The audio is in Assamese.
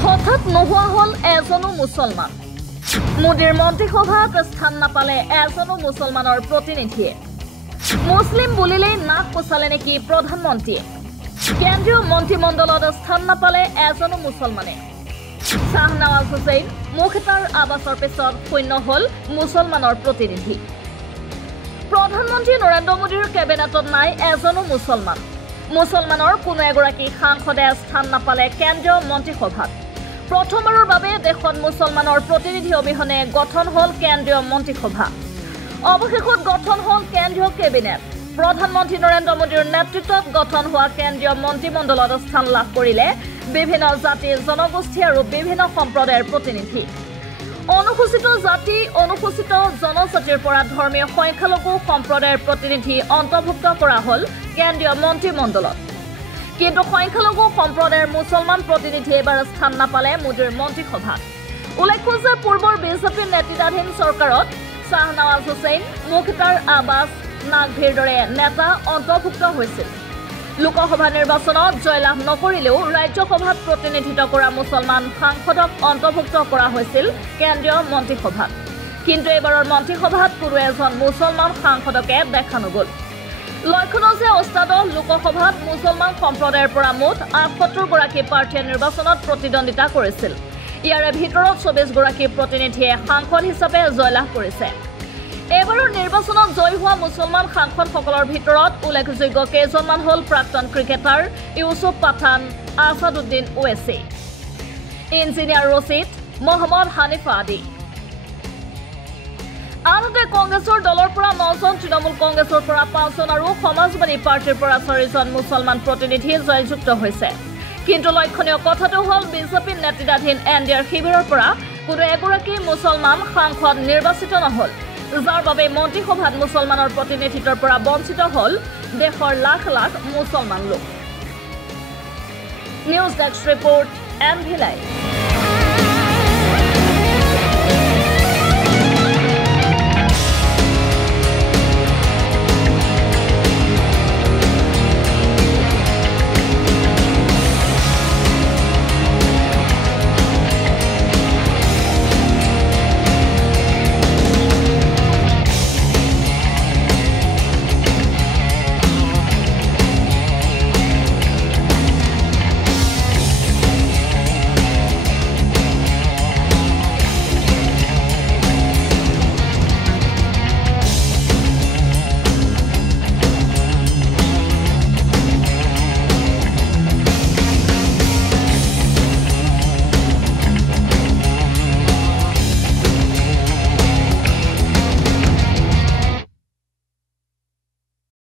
হঠাৎ নোহোৱা হল এজনো মুছলমান মোদীৰ মন্ত্ৰীসভাত স্থান নাপালে এজনো মুছলমানৰ প্ৰতিনিধিয়ে মুছলিম বুলিলেই নাক কোচালে নেকি প্ৰধানমন্ত্ৰীয়ে কেন্দ্ৰীয় মন্ত্ৰীমণ্ডলত স্থান নাপালে এজনো মুছলমানে শাহনৱাজ হুছেইন মুখতাৰ আবাসৰ পিছত শূন্য হল মুছলমানৰ প্ৰতিনিধি প্ৰধানমন্ত্ৰী নৰেন্দ্ৰ মোদীৰ কেবিনেটত নাই এজনো মুছলমানৰ কোনো এগৰাকী সাংসদে স্থান নাপালে কেন্দ্ৰীয় মন্ত্ৰীসভাত প্ৰথমবাৰৰ বাবে দেশত মুছলমানৰ প্ৰতিনিধি অবিহনে গঠন হল কেন্দ্ৰীয় মন্ত্ৰীসভা অৱশেষত গঠন হল কেন্দ্ৰীয় কেবিনেট প্ৰধানমন্ত্ৰী নৰেন্দ্ৰ মোদীৰ নেতৃত্বত গঠন হোৱা কেন্দ্ৰীয় মন্ত্ৰীমণ্ডলত স্থান লাভ কৰিলে বিভিন্ন জাতি জনগোষ্ঠী আৰু বিভিন্ন সম্প্ৰদায়ৰ প্ৰতিনিধি অনুসূচিত জাতি অনুসূচিত জনজাতিৰ পৰা ধৰ্মীয় সংখ্যালঘু সম্প্ৰদায়ৰ প্ৰতিনিধি অন্তৰ্ভুক্ত কৰা হল কেন্দ্ৰীয় মন্ত্ৰীমণ্ডলত কিন্তু সংখ্যালঘু সম্প্ৰদায়ৰ মুছলমান প্ৰতিনিধি এবাৰ স্থান নাপালে মোদীৰ মন্ত্ৰীসভাত উল্লেখ্য যে পূৰ্বৰ বিজেপি নেতৃত্বাধীন চৰকাৰত শাহনৱাজ হুছেইন মুখতাৰ আবাস নাকভিৰ দৰে নেতা অন্তৰ্ভুক্ত হৈছিল লোকসভা নিৰ্বাচনত জয়লাভ নকৰিলেও ৰাজ্যসভাত প্ৰতিনিধিত্ব কৰা মুছলমান সাংসদক অন্তৰ্ভুক্ত কৰা হৈছিল কেন্দ্ৰীয় মন্ত্ৰীসভাত কিন্তু এবাৰৰ মন্ত্ৰীসভাত কোনো এজন মুছলমান সাংসদকে দেখা নগল লক্ষণ যে অষ্টাদশ লোকসভাত মুছলমান সম্প্ৰদায়ৰ পৰা মুঠ ৭৮ গৰাকী প্ৰাৰ্থীয়ে নিৰ্বাচনত প্ৰতিদ্বন্দ্বিতা কৰিছিল ইয়াৰে ভিতৰত ২৪ গৰাকী প্ৰতিনিধিয়ে সাংসদ হিচাপে জয়লাভ কৰিছে এবাৰৰ নিৰ্বাচনত জয় হোৱা মুছলমান সাংসদসকলৰ ভিতৰত উল্লেখযোগ্য কেইজনমান হল প্ৰাক্তন ক্ৰিকেটাৰ ইউছুফ পাঠান আছাদুদ্দিন ওৱেইচি ইঞ্জিনিয়াৰ ৰছিদ মহম্মদ হানিফা আদি আনহাতে কংগ্ৰেছৰ দলৰ পৰা ৯জন তৃণমূল কংগ্ৰেছৰ পৰা ৫জন আৰু সমাজবাদী পাৰ্টিৰ পৰা ৪জন মুছলমান প্ৰতিনিধি জয়যুক্ত হৈছে কিন্তু লক্ষণীয় কথাটো হল বিজেপি নেতৃত্বাধীন এনডিএৰ শিবিৰৰ পৰা কোনো এগৰাকী মুছলমান সাংসদ নিৰ্বাচিত নহল যাৰ বাবে মন্ত্ৰীসভাত মুছলমানৰ প্ৰতিনিধিত্বৰ পৰা বঞ্চিত হল দেশৰ লাখ লাখ মুছলমান লোক news desk report MV Live